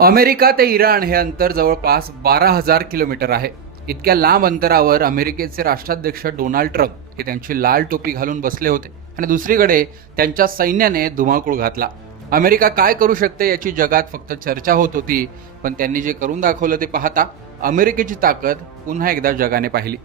America ते Iran हे अंतर जवळपास 12,000 किलोमीटर आहे. इतक्या लांब अंतरावर अमेरिकेचे राष्ट्राध्यक्ष डोनाल्ड ट्रम्प हे त्यांची लाल टोपी घालून बसले होते आणि दुसरीकडे त्यांच्या सैन्याने धुमाकूळ घातला. अमेरिका काय करू शकते याची जगात फक्त चर्चा होत होती, पण त्यांनी जे करून दाखवलं ते पाहता अमेरिकेची ताकद पुन्हा एकदा जगाने पाहिली.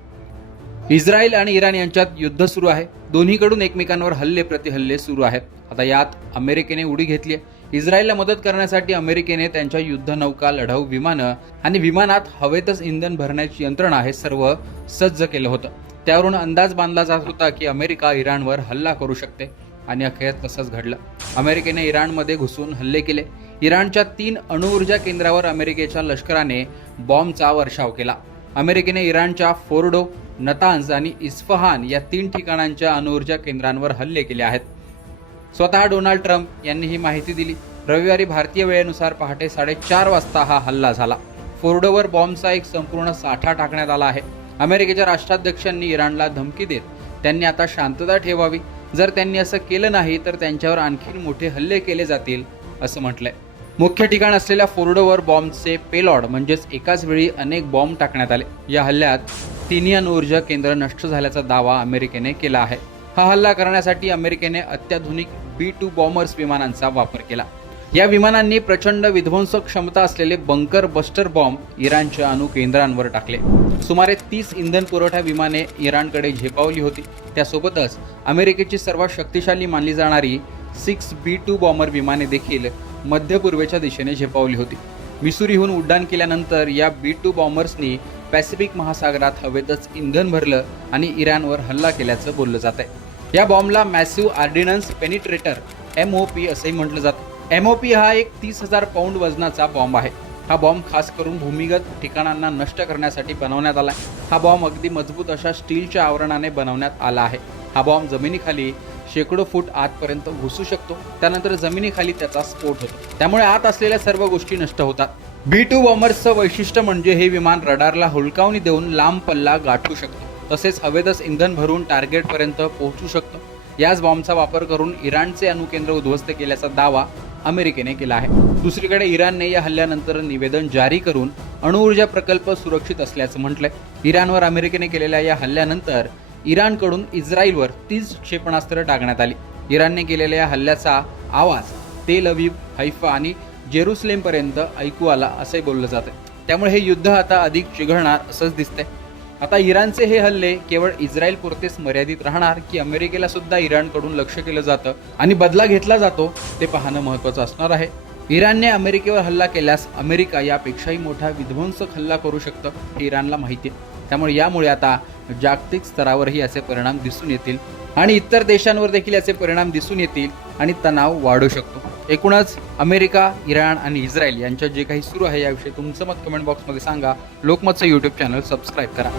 इस्रायल आणि इराण यांच्यात युद्ध सुरू आहे. दोन्हीकडून एकमेकांवर हल्ले प्रतिहल्ले सुरू आहेत. आता यात अमेरिकेने उडी घेतली आहे. इस्रायलला मदत करण्यासाठी अमेरिकेने त्यांच्या युद्धनौका, लढाऊ विमानं आणि विमानात हवेतच इंधन भरण्याची यंत्रणा हे सर्व सज्ज केलं होतं. त्यावरून अंदाज बांधला जात होता की अमेरिका इराणवर हल्ला करू शकते आणि अखेर तसंच घडलं. अमेरिकेने इराणमध्ये घुसून हल्ले केले. इराणच्या 3 अणुऊर्जा केंद्रावर अमेरिकेच्या लष्कराने बॉम्बचा वर्षाव केला. अमेरिकेने इराणच्या फोर्डो, नतान्झ आणि इस्फहान या 3 ठिकाणांच्या अणुऊर्जा केंद्रांवर हल्ले केले आहेत. स्वतः डोनाल्ड ट्रम्प यांनी ही माहिती दिली. रविवारी भारतीय वेळेनुसार पहाटे 4:30 वाजता हा हल्ला झाला. फोर्डोवर बॉम्बचा एक संपूर्ण साठा टाकण्यात आला आहे. अमेरिकेच्या राष्ट्राध्यक्षांनी इराणला धमकी देत त्यांनी आता शांतता ठेवावी. जर त्यांनी असं केलं नाही तर त्यांच्यावर आणखी मोठे हल्ले केले जातील असं म्हटलंय. मुख्य ठिकाण असलेल्या फोर्डोवर बॉम्बचे पेलॉड म्हणजेच एकाच वेळी अनेक बॉम्ब टाकण्यात आले. या हल्ल्यात 3 अणुऊर्जा केंद्र नष्ट झाल्याचा दावा अमेरिकेने केला आहे. हा हल्ला करण्यासाठी अमेरिकेने अत्याधुनिक B-2 बॉम्बर्स विमानांचा वापर केला. या विमानांनी प्रचंड विध्वंसक क्षमता असलेले बंकर बस्टर बॉम्ब इराणच्या अणु केंद्रांवर टाकले. सुमारे 30 इंधन पुरवठा विमाने इराणकडे झेपावली होती. त्यासोबतच अमेरिकेची सर्वात शक्तिशाली मानली जाणारी 6 B-2 बॉम्बर विमाने देखील मध्य पूर्वेच्या दिशेने झेपावली होती. मिसुरीहून उड्डाण केल्यानंतर या B-2 बॉम्बर्सनी पॅसिफिक महासागरात हवेतच इंधन भरलं आणि इराणवर हल्ला केल्याचं बोललं जात आहे. या बॉम्बला मॅसिव्ह ऑर्डिनन्स पेनिट्रेटर MOP असंही म्हटलं जातं. MOP हा एक 30,000 पाऊंड वजनाचा बॉम्ब आहे. हा बॉम्ब खास करून भूमिगत ठिकाणांना नष्ट करण्यासाठी बनवण्यात आला आहे. हा बॉम्ब अगदी मजबूत अशा स्टीलच्या आवरणाने बनवण्यात आला आहे. हा बॉम्ब जमिनीखाली शेकडो फूट आतपर्यंत घुसू शकतो. त्यानंतर जमिनीखाली त्याचा स्फोट होतो. त्यामुळे आत असलेल्या सर्व गोष्टी नष्ट होतात. B-2 बॉम्बर्सचं वैशिष्ट्य म्हणजे हे विमान रडारला हुलकावणी देऊन लांब पल्ला गाठू शकतो. तसेच हवेतच इंधन भरून टार्गेटपर्यंत पोहोचू शकतो. याच बॉम्बचा वापर करून इराणचे अणुकेंद्र उद्ध्वस्त केल्याचा दावा अमेरिकेने केला आहे. दुसरीकडे इराणने या हल्ल्यानंतर निवेदन जारी करून अणुऊर्जा प्रकल्प सुरक्षित असल्याचं म्हटलंय. इराणवर अमेरिकेने केलेल्या या हल्ल्यानंतर इराणकडून इस्रायलवर 30 क्षेपणास्त्र टाकण्यात आली. इराणने केलेल्या या हल्ल्याचा आवाज तेल अवीव, हैफा आणि जेरुसलेमपर्यंत ऐकू आला असंही बोललं जातं. त्यामुळे हे युद्ध आता अधिक चिघळणार असंच दिसतंय. आता इराणचे हे हल्ले केवळ इस्रायल पुरतेच मर्यादित राहणार की अमेरिकेला सुद्धा इराणकडून लक्ष केलं जातं आणि बदला घेतला जातो ते पाहणं महत्त्वाचं असणार आहे. इराणने अमेरिकेवर हल्ला केल्यास अमेरिका यापेक्षाही मोठा विध्वंसक हल्ला करू शकतं हे इराणला माहिती आहे. त्यामुळे यामुळे आता जागतिक स्तरावरही याचे परिणाम दिसून येतील आणि इतर देशांवर देखील याचे परिणाम दिसून येतील आणि तणाव वाढू शकतो. एकूणच अमेरिका, इराण आणि इस्रायल यांच्यात जे काही सुरू आहे याविषयी तुमचं मत कमेंट बॉक्समध्ये सांगा. लोकमतचं YouTube चॅनल सबस्क्राईब करा.